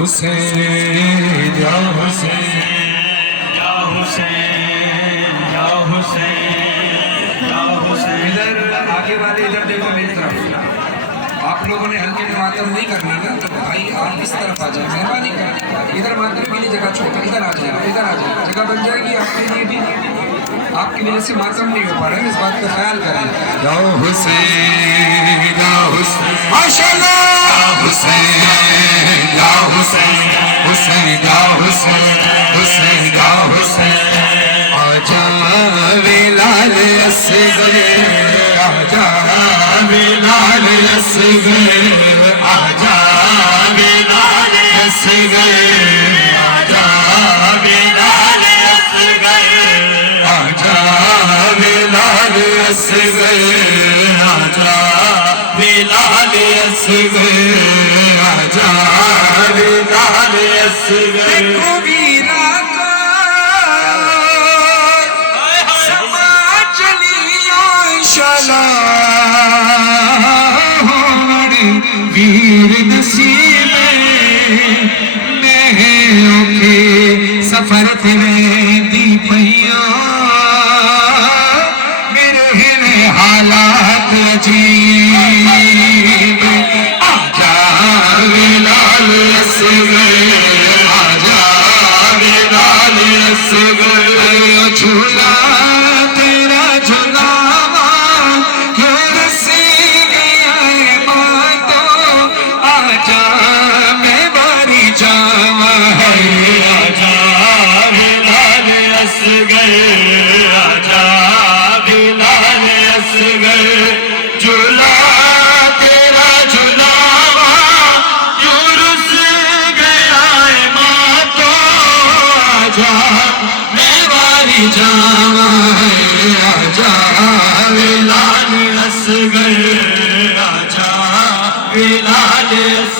حسین یا حسین یا حسین یا حسین یا حسین. ادھر آگے والے ادھر دیکھو میری طرف. آپ لوگوں نے ہلکے میں ماتم نہیں کرنا نا تو بھائی آپ اس طرف آ جائیں مہربانی کر. ادھر ماتم کے لیے جگہ چھوڑ کر ادھر آ جائیں. ادھر آ جائیں جگہ بن جائے گی آپ کے لیے بھی. آپ کی وجہ سے ماتم نہیں ہو پا رہا ہے اس بات کا خیال کریں. یا حسین یا حسین ماشاءاللہ. حسین یا حسین حسین یا حسین حسین یا حسین. آجا بلال اصغر آجا بلال اصغر آجا بلال اصغر آجا بلال اصغر آجا بلال اصغر آجا بلال اصغر آجا بلال اصغر. ویر نصیب میں کے سفر میں دی پہیا میرے حالات عجیب. آجا بلال اصغر آجا بلال اصغر. جھولا تیرا جھولاوا کیوں رسی گیا ماں تو آجا میں باری جاوا ہے. آجا بلال اصغر آجا بلال اصغر. جھولا تیرا جھولاوا کیوں رس گیا ماں تو آجا میں باری جاوا ہے. آجا بلال اصغر آجا بلال اصغر.